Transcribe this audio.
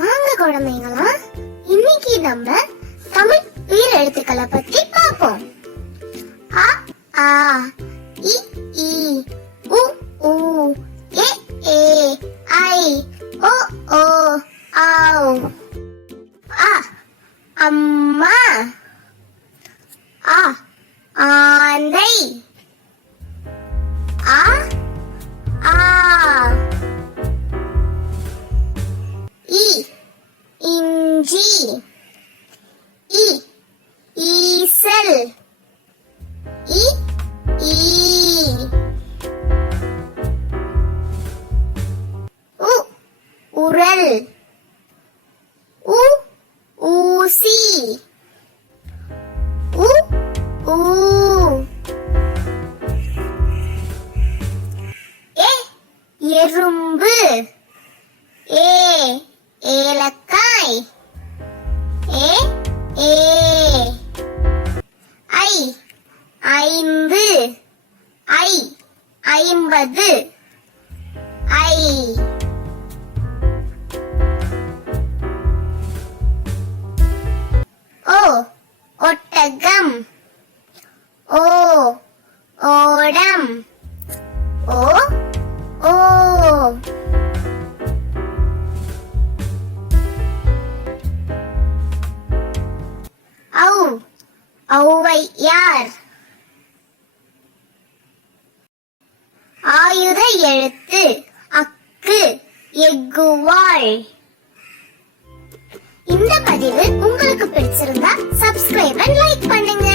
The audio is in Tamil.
வாங்க குழந்தைங்களா, இன்னைக்கு நம்ம தமிழ் உயிர் எழுத்துக்களை பத்தி பார்ப்போம். அ ஆ இ ஈ உ ஊ எ ஏ ஐ ஓ ஓ ஆவ். அ அம்மா, ஆ ஆந்தை, ஆ ஆ இ இஞ்சி, இ ஈசல், இ ஈ உ உரல், உ ஊசி, உ ஊ எ எறும்பு, ஏ ஏலக்காய், ஏ ஏ ஐ ஐந்து, ஐ ஐம்பது, ஐ ஓ ஒட்டகம், ஓ ஓடம், ஓ ஓ ஔ ஔவையார், ஆயுத எழுத்து அக்கு எக்குவாள். இந்த பதிவு உங்களுக்கு பிடிச்சிருந்தா சப்ஸ்கிரைப் அண்ட் லைக் பண்ணுங்க.